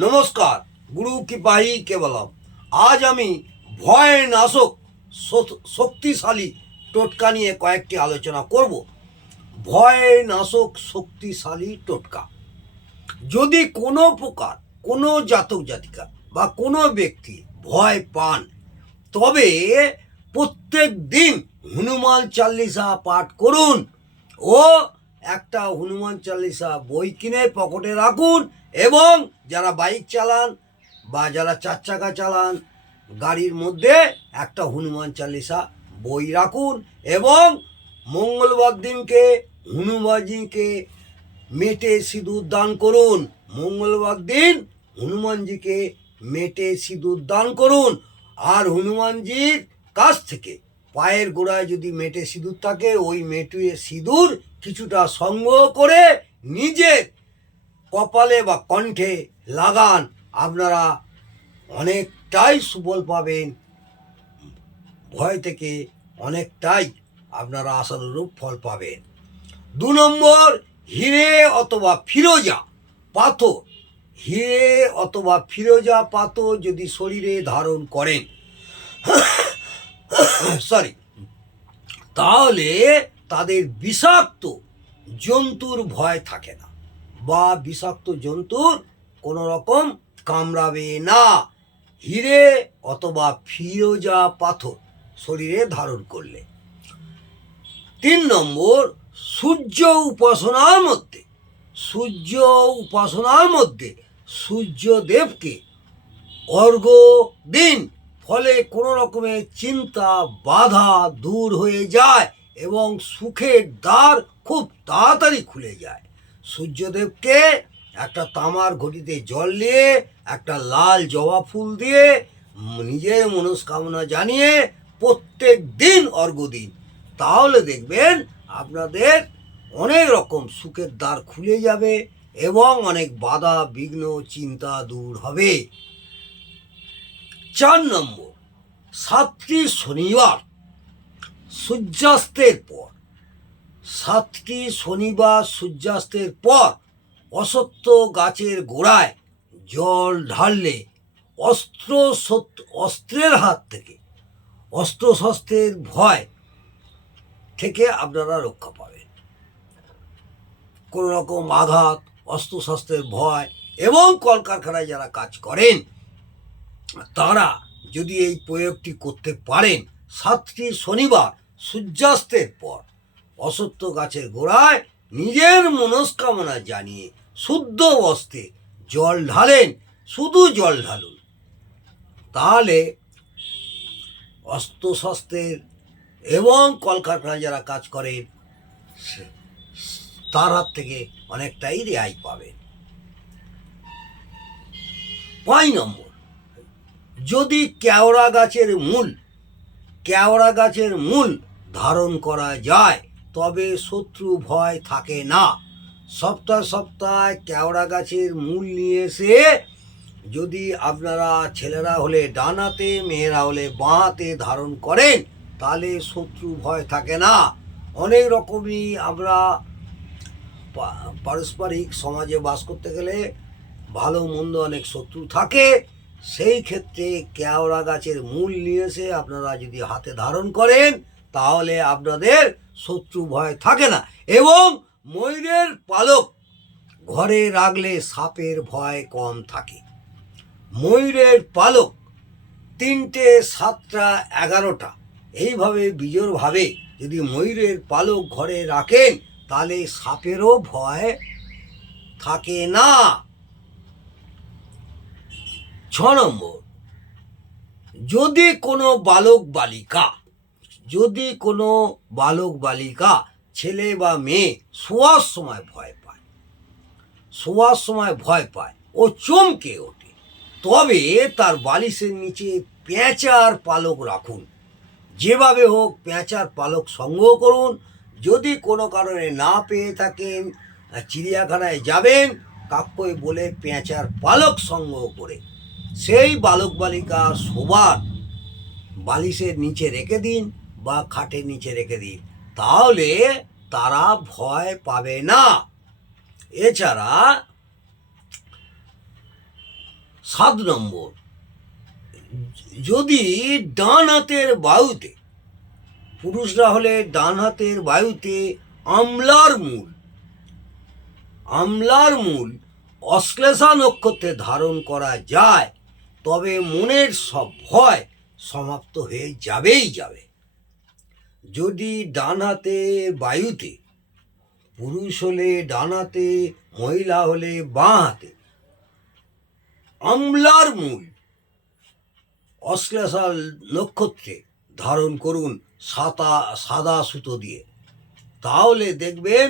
নমস্কার, গুরু কৃপাই কেবলম। আজ আমি ভয় নাশক শক্তিশালী টোটকা নিয়ে কয়েকটি আলোচনা করব। ভয় নাশক শক্তিশালী টোটকা। যদি কোনো প্রকার কোনো জাতক জাতিকা বা কোনো ব্যক্তি ভয় পান, তবে প্রত্যেক দিন হনুমান চাল্লিশা পাঠ করুন ও একটা হনুমান চাল্লিশা বই কিনে পকেটে রাখুন। এবং যারা বাইক চালান বা যারা চার চাকা চালান, গাড়ির মধ্যে একটা হনুমান চাল্লিশা বই রাখুন এবং মঙ্গলবার দিনকে হনুমানজিকে মেটে সিঁদুর দান করুন। মঙ্গলবার দিন হনুমানজিকে মেটে সিঁদুর দান করুন। আর হনুমানজির কাছ থেকে পায়ের গোড়ায় যদি মেটে সিঁদুর থাকে, ওই মেটে সিঁদুর কিছুটা সংগ্রহ করে নিজের কপালে বা কণ্ঠে লাগান। আপনারা অনেকটাই সুফল পাবেন, ভয় থেকে অনেকটাই আপনারা আশানুরূপ ফল পাবেন। 2 নম্বর, হিরে অথবা ফিরোজা পাথর। হিরে অথবা ফিরোজা পাথর যদি শরীরে ধারণ করেন তাহলে তাদের বিষাক্ত জন্তুর ভয় থাকে না, বা বিষাক্ত জন্তুর কোনো রকম কামড়াবে না। হিরে অথবা ফিরোজা পাথর শরীরে ধারণ করলে। 3 নম্বর, সূর্য উপাসনার মধ্যে সূর্যদেবকে অর্ঘ্য দিন। ফলে কোনো রকমের চিন্তা বাধা দূর হয়ে যায় এবং সুখের দ্বার খুব তাড়াতাড়ি খুলে যায়। সূর্যদেবকে একটা তামার ঘটিতে জল নিয়ে একটা লাল জবা ফুল দিয়ে নিজের মনস্কামনা জানিয়ে প্রত্যেক দিন অর্ঘ্য দিন। তাহলে দেখবেন আপনাদের অনেক রকম সুখের দ্বার খুলে যাবে এবং অনেক বাধা বিঘ্ন চিন্তা দূর হবে। 4 নম্বর, 7টি শনিবার সূর্যাস্তের পর 7টি শনিবার সূর্যাস্তের পর অশ্বত্থ গাছের গোড়ায় জল ঢাললে অস্ত্রের হাত থেকে, অস্ত্রশস্ত্রের ভয় থেকে আপনারা রক্ষা পাবেন। কোনো রকম আঘাত, অস্ত্রশস্ত্রের ভয়, এবং কলকারখানায় যারা কাজ করেন তারা যদি এই প্রয়োগটি করতে পারেন, 7টি শনিবার সূর্যাস্তের পর অশ্বত্থ গাছের গোড়ায় নিজের মনস্কামনা জানিয়ে শুদ্ধ বস্ত্রে জল ঢালেন, শুধু জল ঢালুন, তাহলে অস্ত্রশস্ত্রের এবং কলকারখানায় যারা কাজ করেন তার হাত থেকে অনেকটাই রেহাই পাবেন। 5 নম্বর, যদি কেওড়া গাছের মূল ধারণ করা যায় তবে শত্রু ভয় থাকে না। সপ্তাহে কেওড়া গাছের মূল নিয়ে এসে যদি আপনারা ছেলেরা হলে ডান হাতে, মেয়েরা হলে বাঁ হাতে ধারণ করেন, তাহলে শত্রু ভয় থাকে না। অনেক রকমই আমরা পারস্পরিক সমাজে বাস করতে গেলে ভালো মন্দ অনেক শত্রু থাকে। সেই ক্ষেত্রে কেওড়া গাছের মূল নিয়ে এসে আপনারা যদি হাতে ধারণ করেন তাহলে আপনাদের শত্রু ভয় থাকে না। এবং ময়ূরের পালক ঘরে রাখলে সাপের ভয় কম থাকে। ময়ূরের পালক 3টে, 7টা, 11টা এইভাবে বিজোড়ভাবে যদি ময়ূরের পালক ঘরে রাখেন তাহলে সাপেরও ভয় থাকে না। 6 নম্বর, যদি কোনো বালক বালিকা ছেলে বা মেয়ে শোয়ার সময় ভয় পায় ও চমকে ওঠে, তবে তার বালিশের নিচে পেঁচার পালক রাখুন। যেভাবে হোক পেঁচার পালক সংগ্রহ করুন। যদি কোনো কারণে না পেয়ে থাকেন, চিড়িয়াখানায় যাবেন, কাকুই বলে পেঁচার পালক সংগ্রহ করে সেই বালক বালিকা শোবার বালিশের নিচে রেখে দিন বা খাটের নিচে রেখে দিন, তাহলে তারা ভয় পাবে না। এছাড়া 7 নম্বর, যদি ডান হাতের বায়ুতে, পুরুষরা হলে ডান হাতের বায়ুতে আমলার মূল অশ্লেষা নক্ষত্রে ধারণ করা যায়, তবে মনের সব ভয় সমাপ্ত হয়ে যাবেই যাবে। যদি ডান হাতে বায়ুতে, পুরুষ হলে ডান হাতে, মহিলা হলে বাঁ হাতে, আমলার মূল অশ্লেষা নক্ষত্রে ধারণ করুন সাদা সুতো দিয়ে, তাহলে দেখবেন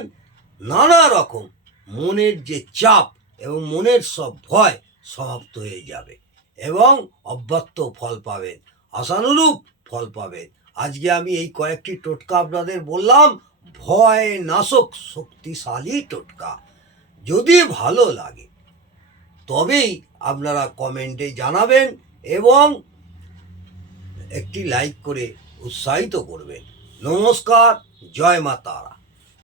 নানা রকম মনের যে চাপ এবং মনের সব ভয় সমাপ্ত হয়ে যাবে এবং অব্যক্ত ফল পাবেন, আশানুরূপ ফল পাবেন। আজকে আমি এই কয়েকটি টোটকা আপনাদের বললাম, ভয় নাশক শক্তিশালী টোটকা। যদি ভালো লাগে তবেই আপনারা কমেন্টে জানাবেন এবং একটি লাইক করে উৎসাহিত করবেন। নমস্কার, জয় মা তারা।